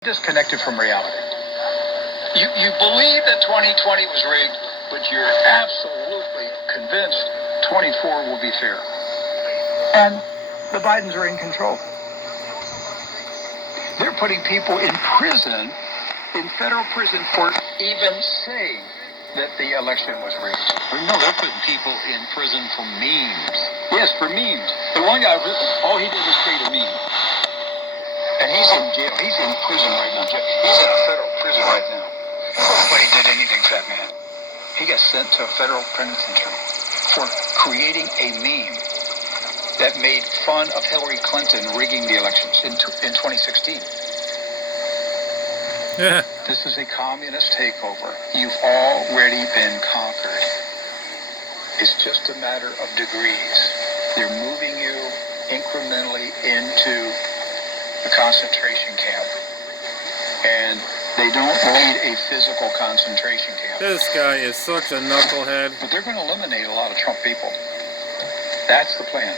Disconnected from reality. You believe that 2020 was rigged, but you're absolutely convinced 24 will be fair. And the Bidens are in control. They're putting people in prison, in federal prison, for even saying that the election was rigged. No, they're putting people in prison for memes. Yes, for memes. The one guy, all he did was create a meme. And he's in jail. He's in prison right now. He's in a federal prison right now. Nobody did anything to that man. He got sent to a federal penitentiary for creating a meme that made fun of Hillary Clinton rigging the elections in 2016. Yeah. This is a communist takeover. You've already been conquered. It's just a matter of degrees. They're moving you incrementally into the concentration camp, and they don't need a physical concentration camp. This guy is such a knucklehead. But they're going to eliminate a lot of Trump people. That's the plan.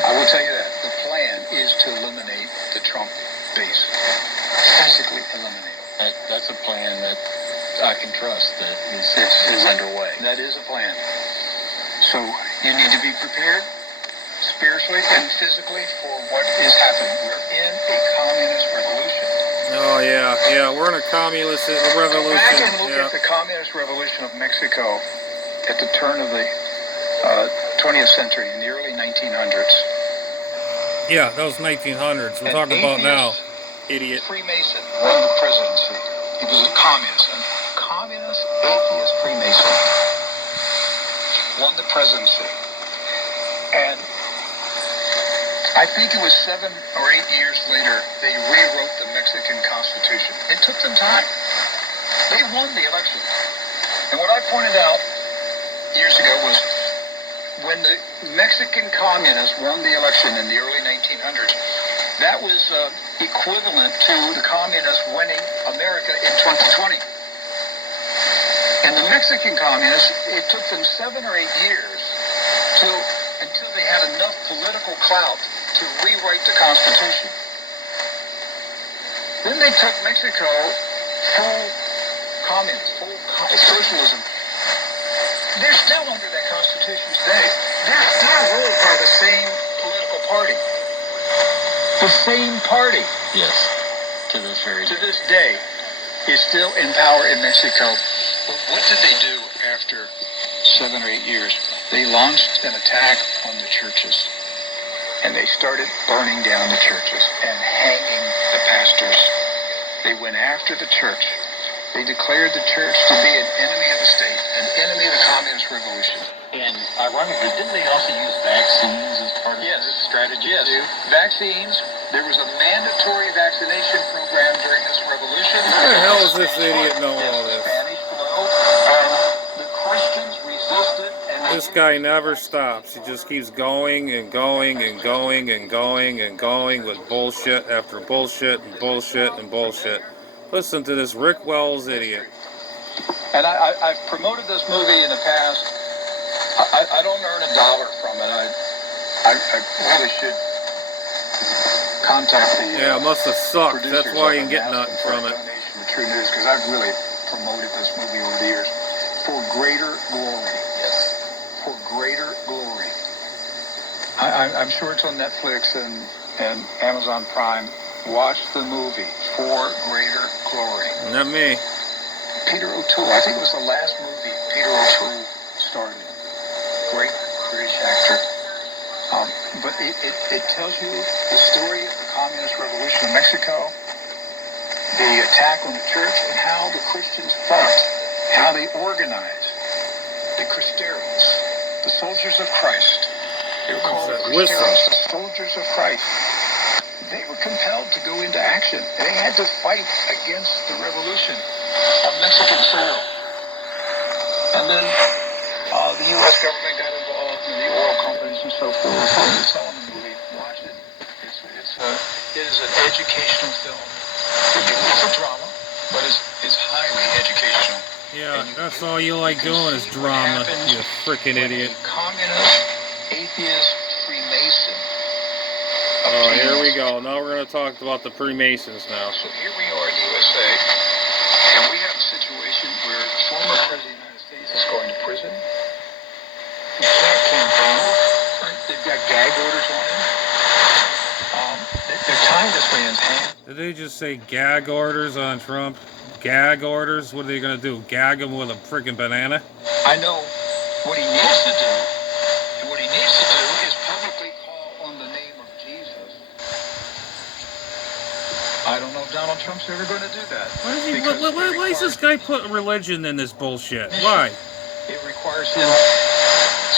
I will tell you that. The plan is to eliminate the Trump base. Physically eliminate it. That's a plan that I can trust that is underway. That is a plan. So you need to be prepared spiritually and physically for what is happening. We're in a communist revolution. Oh, yeah, we're in a communist revolution. Go back and look at the communist revolution of Mexico at the turn of the 20th century, in the early 1900s. Yeah, that was 1900s. We're talking about now, idiot. Freemason won the presidency. He was a communist. A communist, atheist Freemason won the presidency. And I think it was 7 or 8 years later, they rewrote the Mexican Constitution. It took them time. They won the election. And what I pointed out years ago was when the Mexican communists won the election in the early 1900s, that was equivalent to the communists winning America in 2020. And the Mexican communists, it took them 7 or 8 years until they had enough political clout to rewrite the Constitution. Then they took Mexico full communism, full socialism. They're still under that Constitution today. They're still ruled by the same political party. The same party. Yes. To this day is still in power in Mexico. But what did they do after 7 or 8 years? They launched an attack on the churches. And they started burning down the churches and hanging the pastors. They went after the church. They declared the church to be an enemy of the state, an enemy of the communist revolution. And ironically, didn't they also use vaccines as part of their strategy? Yes, vaccines. There was a mandatory vaccination program during this revolution. How the hell does this idiot know all this? Spanish flu, and the Christians resisted. This guy never stops. He just keeps going and going and going and going and going with bullshit after bullshit and bullshit and bullshit. Listen to this Rick Wells idiot. And I've promoted this movie in the past. I don't earn $1 from it. I really should contact the it must have sucked. That's why you can get nothing from it. The True News, because I've really promoted this movie over the years for greater glory. For greater glory. I'm sure it's on Netflix and Amazon Prime. Watch the movie For Greater Glory. Not me. Peter O'Toole. I think it was the last movie Peter O'Toole starred in. Great British actor. But it tells you the story of the communist revolution in Mexico, the attack on the church, and how the Christians fought, how they organized. The Cristeros, the soldiers of Christ. They were called Cristeros, the soldiers of Christ. They were compelled to go into action. They had to fight against the revolution on Mexican soil. And then the U.S. government got involved in the oil companies and so forth. It's all in the movie. Watch it. It is an educational film. It's a drama, but it's highly educational. Yeah, that's all you like doing is drama, you freaking idiot. Communist, atheist, Freemason Oh, here we go. Now we're going to talk about the Freemasons now. So here we are in the USA, and we have a situation where the former president of the United States is going to prison. He can't campaign. Right? They've got gag orders on him. They're tying this man's hands. Did they just say gag orders on Trump? Gag orders? What are they going to do? Gag him with a freaking banana? I know what he needs to do. And what he needs to do is publicly call on the name of Jesus. I don't know if Donald Trump's ever going to do that. Why is this guy putting religion in this bullshit? Why? It requires him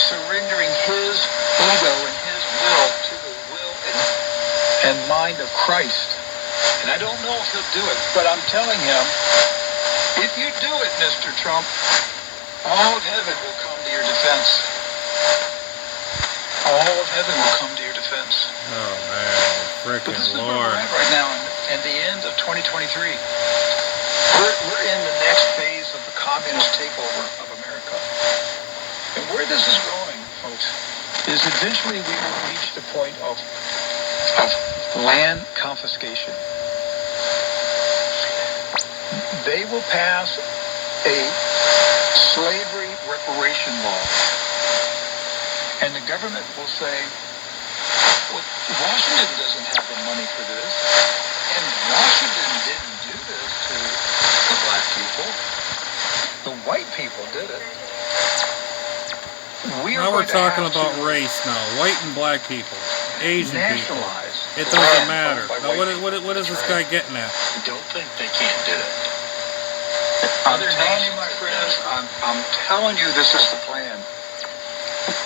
surrendering his ego and his will to the will and mind of Christ. And I don't know if he'll do it, but I'm telling him, if you do it, Mr. Trump, all of heaven will come to your defense. All of heaven will come to your defense. Oh, man. Frickin' But this is where Lord. we're at right now, and the end of 2023. We're in the next phase of the communist takeover of America. And where this is going, folks, is eventually we will reach the point of land confiscation. They will pass a slavery reparation law. And the government will say, well, Washington doesn't have the money for this. And Washington didn't do this to the black people. The white people did it. Now we're talking about race now. White and black people. Asian people. It doesn't matter. Now what is this guy getting at? I don't think they can't do it. I'm telling you, my friends, I'm telling you this is the plan.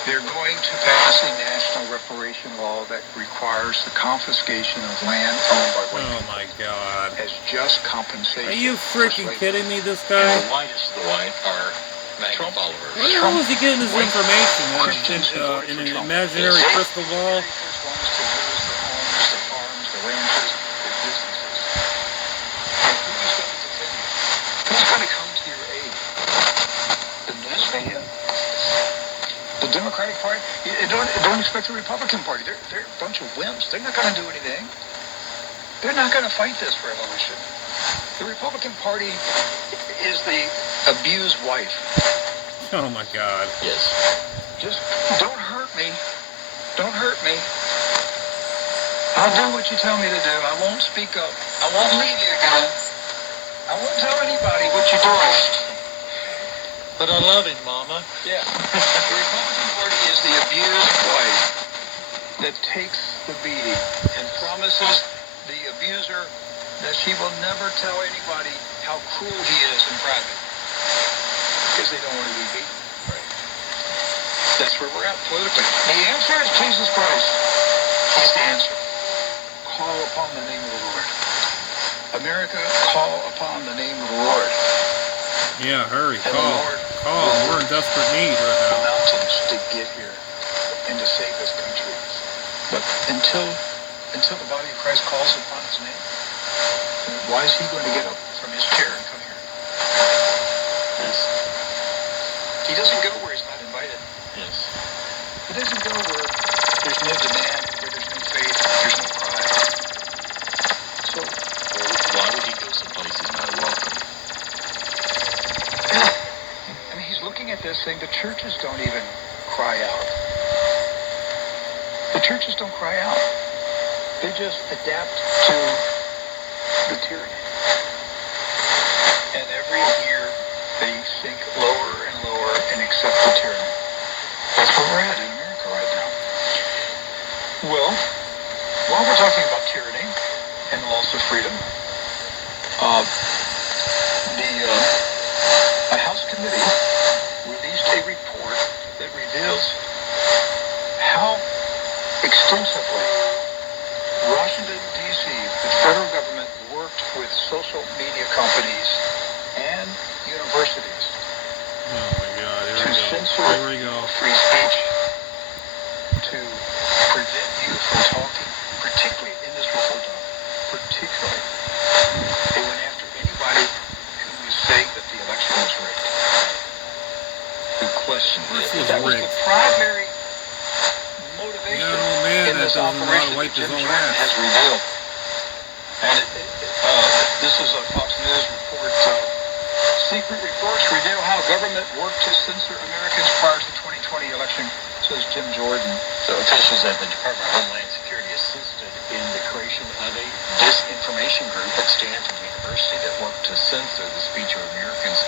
They're going to pass a national reparation law that requires the confiscation of land owned by white Oh my God. as just compensation. Are you freaking kidding me, this guy? And the whitest of the white are MAGA followers. Where the hell is he getting his information? Christians In an imaginary crystal ball? Who's going to come to your aid? The newsmedia? The Democratic Party? Don't expect the Republican Party. They're a bunch of wimps. They're not going to do anything. They're not going to fight this revolution. The Republican Party is the abused wife. Oh my God. Yes. Just don't hurt me. Don't hurt me. I'll do what you tell me to do. I won't speak up. I won't leave you again. I won't tell anybody what you're doing. But I love him, Mama. Yeah. The Republican Party is the abused wife that takes the beating and promises the abuser that she will never tell anybody how cruel he is in private. Because they don't want to be beaten. Right. That's where we're at politically. The answer is Jesus Christ. He's the answer. Call upon the name of the Lord. America, call upon the name of the Lord. Yeah, hurry. And Call. the Lord Call. We're in desperate need right the now. mountains to get here and to save this country. But until the body of Christ calls upon his name, why is he going to get up from his chair and come here? Yes. He doesn't go where he's not invited. Yes. He doesn't go where there's no demand, where there's no faith, there's no cry. So, Why would he go someplace he's not welcome? yeah. I mean, he's looking at this saying the churches don't even cry out. The churches don't cry out. They just adapt to the tyranny. And every year they sink lower and lower and accept the tyranny. That's where we're at in America right now. Well, while we're talking about tyranny and loss of freedom, a House committee released a report that reveals how extensively Washington, D.C., the federal government worked with social media companies and universities Oh my God. to censor Here we go. free speech, to prevent you from talking, particularly in this report, particularly, they went after anybody who was saying that the election was rigged. Who questioned This it. was That was rigged. the primary motivation No, man, in the this doesn't know how operation to wipe that his Jim own Jordan ass. has revealed. And this is a Fox News report. Secret reports reveal how government worked to censor Americans prior to the 2020 election, says Jim Jordan. So officials at the Department of Homeland Security assisted in the creation of a disinformation group at Stanford University that worked to censor the speech of Americans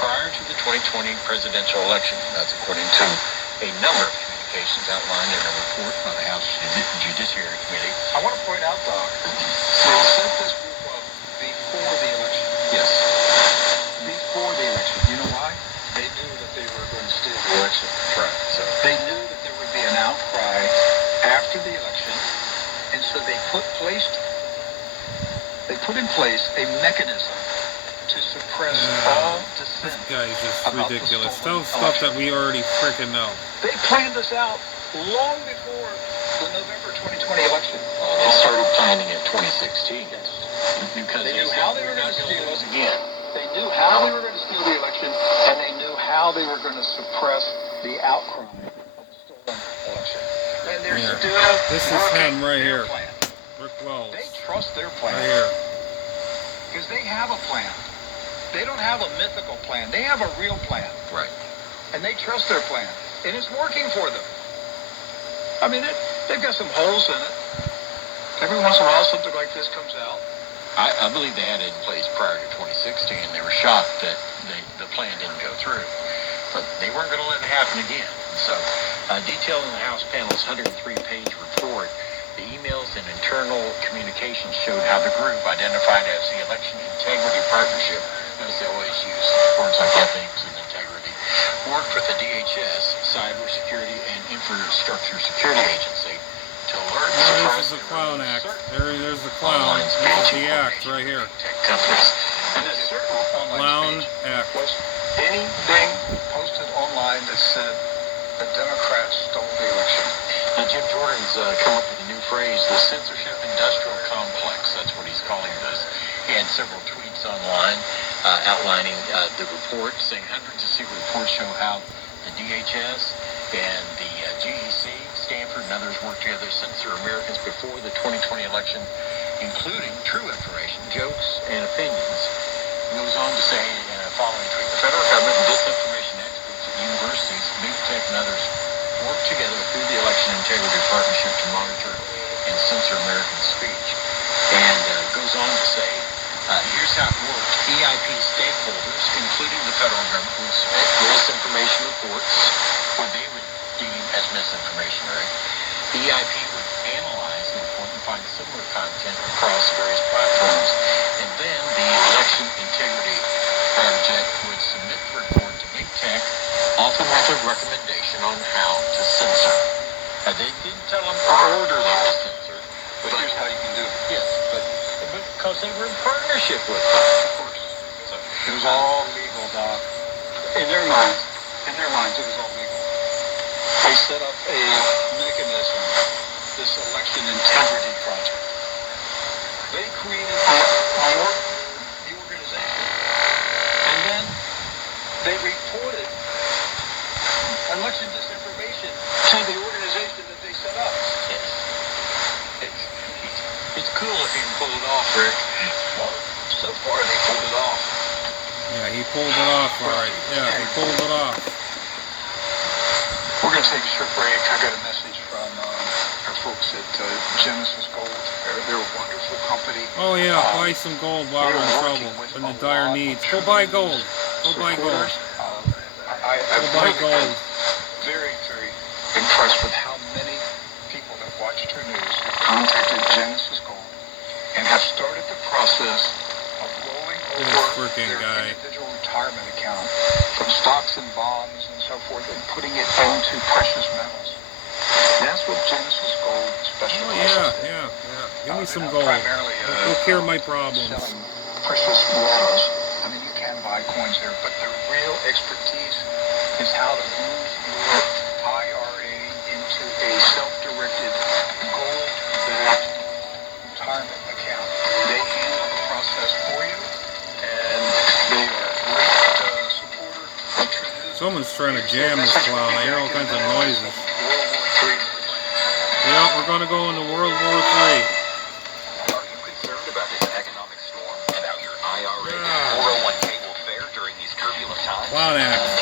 prior to the 2020 presidential election. That's according to a number of communications outlined in a report by the House Judiciary Committee. I want to point out, Doc, they set this group up before the election. Yes. Before the election. You know why? They knew that they were going to steal the election. Right. So They knew that there would be an outcry after the election, and so they put in place a mechanism to suppress all dissent. This guy's just about the ridiculous. stolen Stuff that election. we already freaking know. They planned this out long before the November 2020 election. they started planning in 2016 because They knew how they were going to steal it it. again. They knew how they were going to steal the election, and they knew how they were going to suppress the outcry of the stolen election. And they're Yeah. still This is working him right their here. plan. Rick Wells. They trust their plan. Right here. Because they have a plan. They don't have a mythical plan. They have a real plan. Right. And they trust their plan. And it's working for them. I mean, they've got some holes in it. Every once in a while, something like this comes out. I believe they had it in place prior to 2016. They were shocked that the plan didn't go through. But they weren't going to let it happen again. So, detailed in the House panel's 103-page report, the emails and internal communications showed how the group, identified as the Election Integrity Partnership, as they always use words like ethics and integrity, worked with the DHS, Cybersecurity and Infrastructure Security Agency, to alert and Oh, suppress this is a clown act. There's the online clown. This is speech the act right here. tech companies. And a certain Clown online speech act. was anything posted online that said the Democrats stole the election. Now, Jim Jordan's come up with a new phrase, the censorship industrial complex. That's what he's calling this. He had several tweets online outlining the report, saying hundreds of secret reports show how the DHS and the GEC, Stanford, and others worked together to censor Americans before the 2020 election, including true information, jokes, and opinions. He goes on to say in a following tweet, the federal government and disinformation experts at universities, big tech, and others work together through the Election Integrity Partnership to monitor and censor American speech. And goes on to say, here's how it worked. EIP stakeholders, including the federal government, would submit misinformation reports, what they would deem as misinformation, right? The EIP would analyze the report and find similar content across various platforms. And then the Election Integrity Project would submit the report to big tech, often with a recommendation on how to censor. Now, they didn't tell them or order them to censor. But here's how you can do it. Yes, but because they were in partnership with them. Of course. So, It was all legal, Doc. In their minds, it was all legal. They set up a mechanism, this Election Integrity Project. They created the organization. And then they reported election disinformation to the organization that they set up. yes. It's cool if you can pull it off, Rick. Well, so far they pulled it off. Yeah, he pulled it off, all right. Yeah, he pulled it off. We're going to take a short break. I got a message from our folks at Genesis Gold. They're a wonderful company. Oh yeah, buy some gold while we're in trouble, in the dire needs. Go buy gold. Go buy gold. I'm Go buy gold. very, very impressed with how many people that watched her news have contacted Genesis Gold and have started the process of rolling This over freaking their guy. individual retirement account from stocks and bonds and so forth and putting it into precious metals. That's what Genesis Gold Oh specializes in. yeah. Give me some gold. Primarily, It'll cure my problems. selling precious metals. I mean, you can buy coins there, but the real expertise is how to move your IRA into a self-directed gold-backed retirement account. They handle the process for you, and they are a great supporter of True News. Someone's trying to jam this clown. I hear all kinds of noises. World War III. Yeah, we're going to go into World War III. Are you concerned about this economic storm and how your IRA and 401k will fare during these turbulent times? Wow, now.